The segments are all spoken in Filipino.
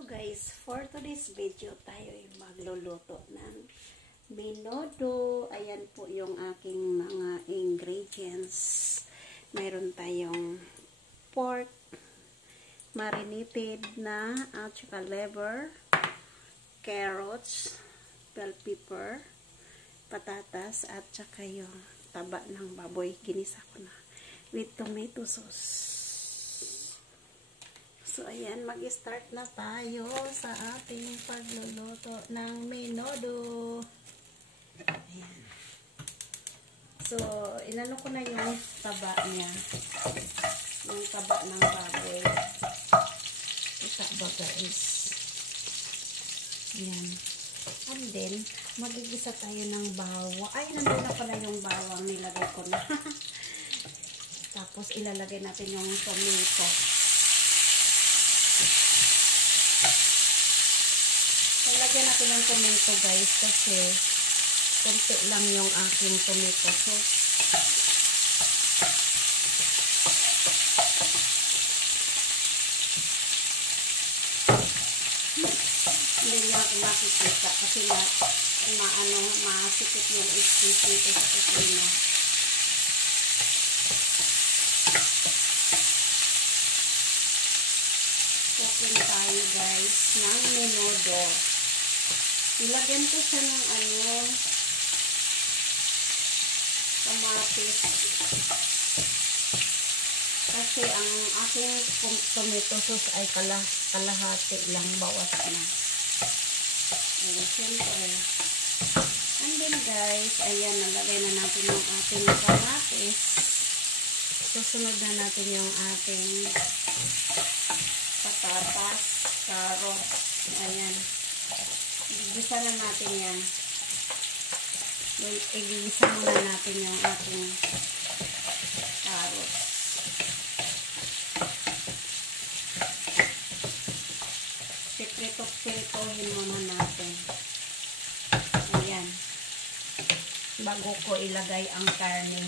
So guys, for today's video, tayo ay magluluto ng menudo. Ayan po yung aking mga ingredients. Mayroon tayong pork, marinated na, at saka liver, carrots, bell pepper, patatas, at saka yung taba ng baboy. Ginisa ko na with tomato sauce. So, ayan, mag-start na tayo sa ating pagluluto ng menudo. Ayan. So, inano ko na yung taba niya. Yung taba ng baboy. Ito ba guys? Ayan. And then, magigisa tayo ng bawang. Ay, nandun na pala yung bawang. Nilagay ko na. Tapos, ilalagay natin yung tomato. Lagyan natin ng tomato guys kasi konti lang yung aking tomato sauce. Hindi niya ako makikita kasi masikip yung space dito sa kusina. Cooking tayo guys ng menudo. Ilagyan ko siya ng kamatis. Kasi ang aking tomato sauce ay kalahati lang, bawas na. Ayan, siyempre. And then guys, ayan, nalagay na natin yung ating kamatis. Susunod na natin yung ating patatas, carrots. Ayan. Igisa na natin yan. Igisa muna natin yung ating carrots. Piritohin muna natin. Ayan. Bago ko ilagay ang karne.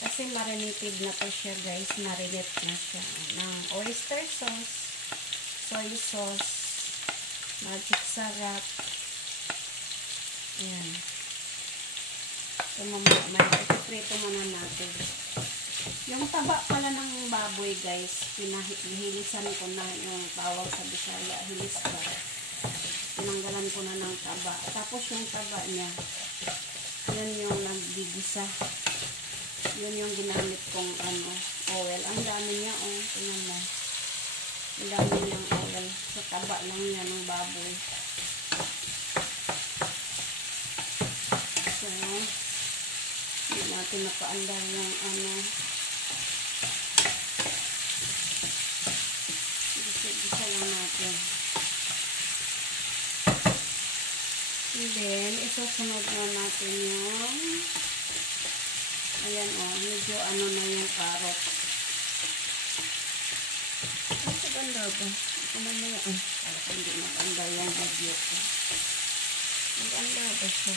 Kasi marinated na to siya guys. Marinate na siya. Ng oyster sauce, soy sauce, magic sarap. Ayan. So, may muna natin. Yung taba pala ng baboy guys, hinilisan ko na yung tawag sa Bisaya, hilisgar. Tinanggalan ko na ng taba. Tapos yung taba niya, yun yung naggigisa. Yun yung ginamit kong oil. Ang dami niya, tingnan mo. Ang dami niyang oil. Sa taba lang niya ng baboy. So, hindi natin nakaandar yung gisa lang natin. And then, isusunod na natin yung ayan medyo na yung carrots. Ganda ba? Mamaya hindi maganda yung video ko. Maganda ba siya?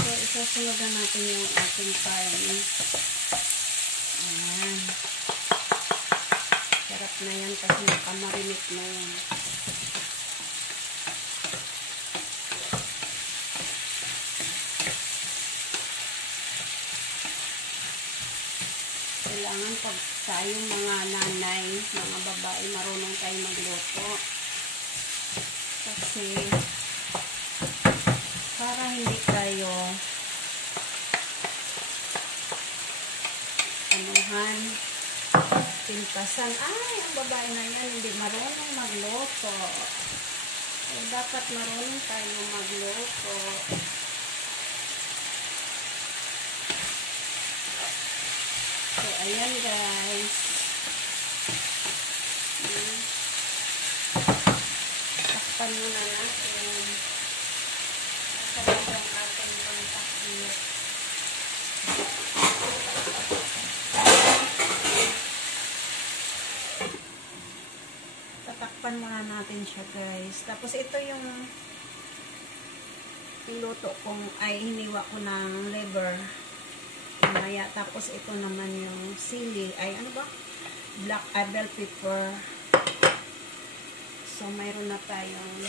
So, isusunod na natin yung ating karne. Ayan. Sarap na yan kasi nakamarinate na yan. Kailangan pag tayong mga nanay, mga babae, marunong tayo magluto. Kasi para hindi tayo pintasan. Ay, ang babae na yan hindi marunong magluto. So, dapat marunong tayo magluto. So, ayan guys. Takpan muna natin. Masarap ang ating pangtakbit. Tatakpan muna natin siya guys. Tapos ito yung niluto kong, ay hiniwa ko ng liver. Mamaya, tapos ito naman yung sili, ay ano ba? Black bell pepper. So, mayroon na tayong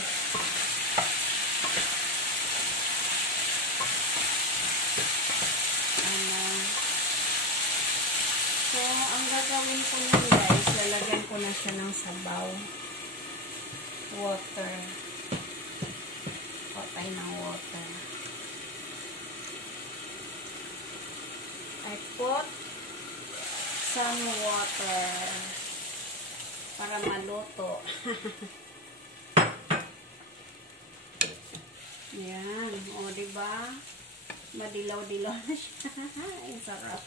so, ang gagawin ko nyo guys, lalagyan ko na siya ng sabaw. Water. Patay ng water. I put some water para maluto. Yan. O, diba? Madilaw-dilaw na siya. Ang sarap.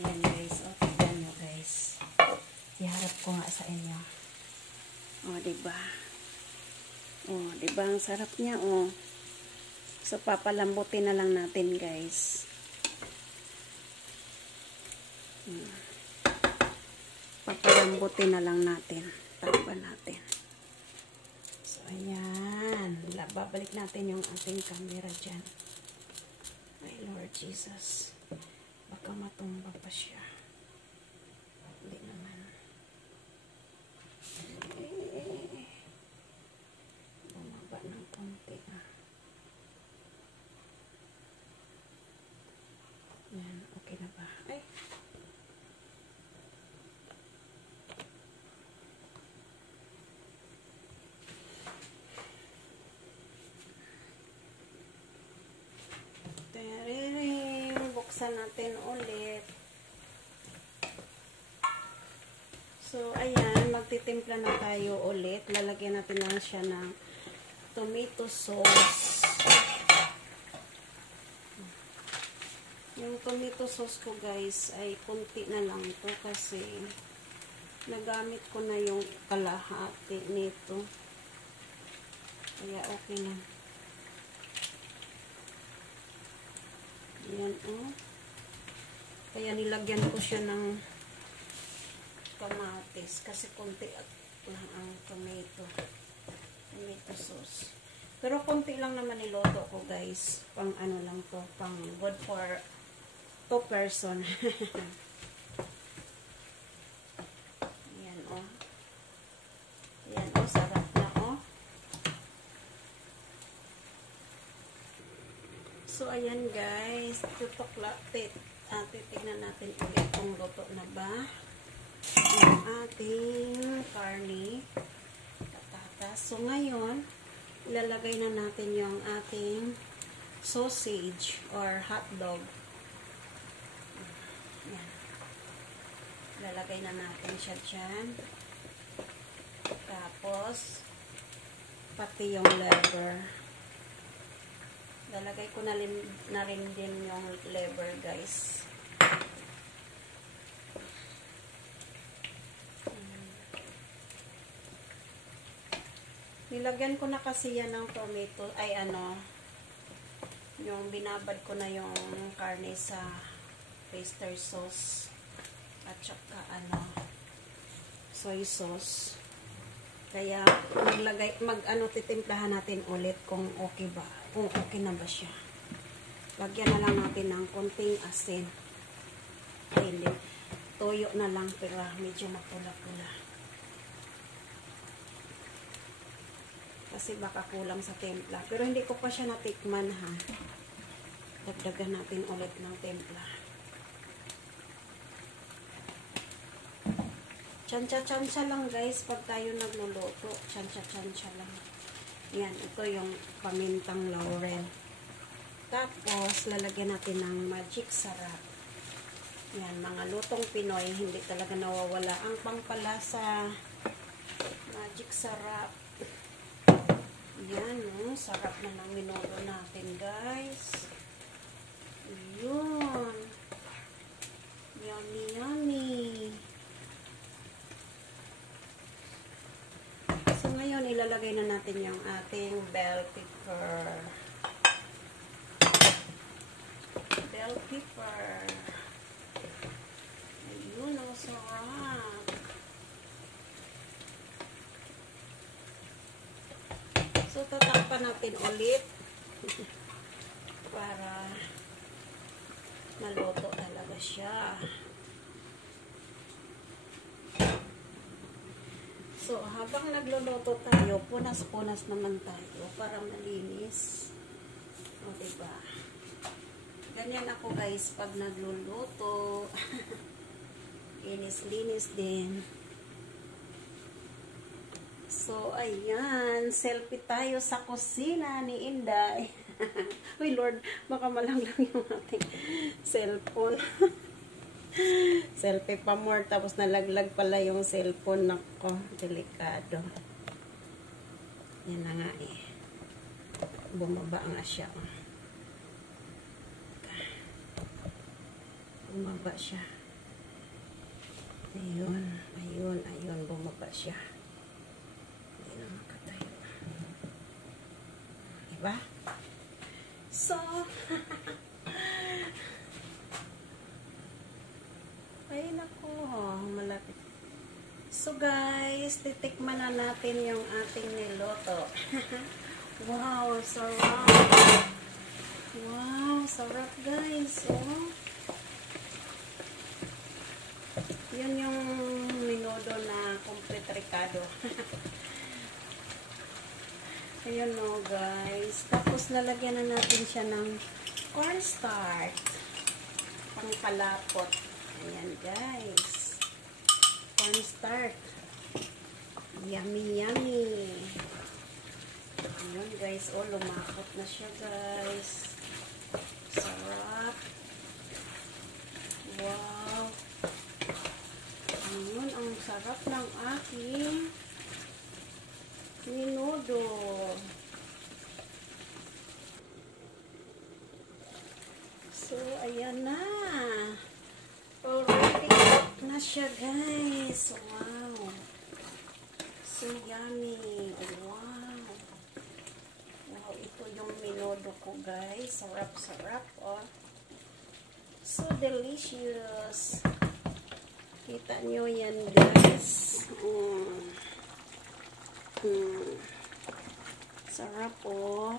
Ayan guys. O, tignan nyo guys. Iharap ko nga sa inyo. O, diba? O, diba? Ang sarap niya, o. So, papalambutin na lang natin guys. Papalambutin na lang natin. Takpan natin. So, ayan. Babalik natin yung ating camera dyan. My Lord Jesus. Baka matumba pa siya. Hindi naman. Bumaba ng konti. Yan. Okay na ba? Ay. Buksan natin ulit. So, ayan, magtitimpla na tayo ulit. Lalagyan natin lang siya ng tomato sauce. Yung tomato sauce ko guys ay kunti na lang to kasi nagamit ko na yung kalahati nito. Kaya okay na. Ayan, oh. Kaya nilagyan ko siya ng kamatis kasi konti lang ang tomato sauce. Pero konti lang naman niloto ko guys. Pang ano lang to, pang good for 2 person. Ayan, oh. Ayan, oh. Sarap na, oh. So, ayan guys, titignan natin ulit kung luto na ba yung ating karne, patatas. So, ngayon, ilalagay na natin yung ating sausage or hotdog. Ayan. Ilalagay na natin siya dyan. Tapos, pati yung liver. Lalagay ko na rin din yung liver guys. Nilagyan ko na kasi yan ng tomato, ay ano, yung binabad ko na yung karne sa oyster sauce at saka ano, soy sauce. Kaya titimplahan natin ulit kung okay ba, kung okay na ba siya. Lagyan na lang natin ng konting asin. Ay, hindi. Toyo na lang pero medyo mapula-pula. Kasi baka kulang sa templa. Pero hindi ko pa siya natikman ha. Dagdagan natin ulit ng templa. Tsansya-tsansya lang guys pag tayo nagluluto. Tsansya-tsansya lang. Yan, ito yung pamintang laurel. Tapos, lalagyan natin ng magic sarap. Yan, mga lutong Pinoy, hindi talaga nawawala ang pangpalasa. Magic sarap. Yan, oh, sarap na ng minuto natin, guys. Yun. Yummy, yummy. So, ngayon, ilalagay na natin yung ating bell pepper. Bell pepper. Ayun, ang sarap. So, tatakpan natin ulit Naluto talaga siya. So, habang nagluluto tayo, punas-punas naman tayo para malinis. O, diba? Ganyan ako guys pag nagluluto. Linis-linis din. So, ayan. Selfie tayo sa kusina ni Inday. Uy, Lord, baka malanglang yung ating cellphone. Selfie pa more, tapos nalaglag pala yung cellphone. Nako, delikado. Yan na nga eh. Bumaba nga siya. Bumaba siya. Ayun, ayun, ayun, bumaba siya. Hindi na makatayo. Diba? So, ay nako, malapit. So guys, titikman na natin yung ating niloto. Wow, sarap. Wow, sarap guys. Oh. Yun yung minudo na complete ricado. Ayun no guys. Tapos lalagyan na natin siya ng cornstarch. Pangkalapot. Ayan guys. Cornstarch. Yummy, yummy. Ayan guys. Oh, lumakot na siya guys. Sarap. Wow. Ayun, ang sarap ng aking minudo. So, ayan na. Already cooked na siya, guys. Wow. So, yummy. Wow. Wow, ito yung minudo ko, guys. Sarap-sarap, oh. So, delicious. Kita nyo yan, guys. Sarap, oh.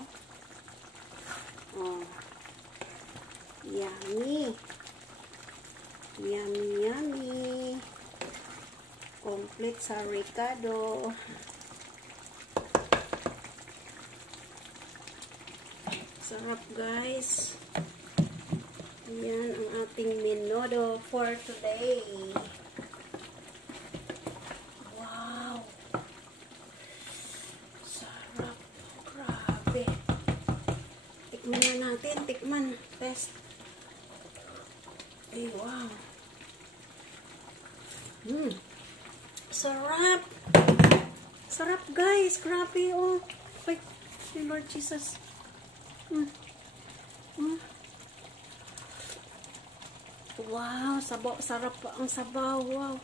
Oh. Yummy. Yummy, yummy. Complete sa ricado. Sarap, guys. Yan ang ating minudo for today. Wow. Sarap. Grabe. Tikman na natin. Tikman. Test. Ay, wow. Sarap. Sarap, guys. Grabe, oh. Ay, Lord Jesus. Wow, sabaw, sarap pa ang sabaw. Wow.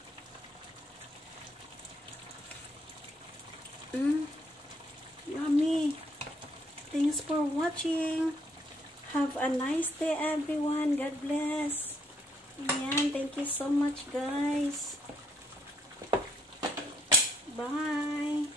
Yummy. Thanks for watching. Have a nice day, everyone. God bless. Ayan, thank you so much, guys. Bye.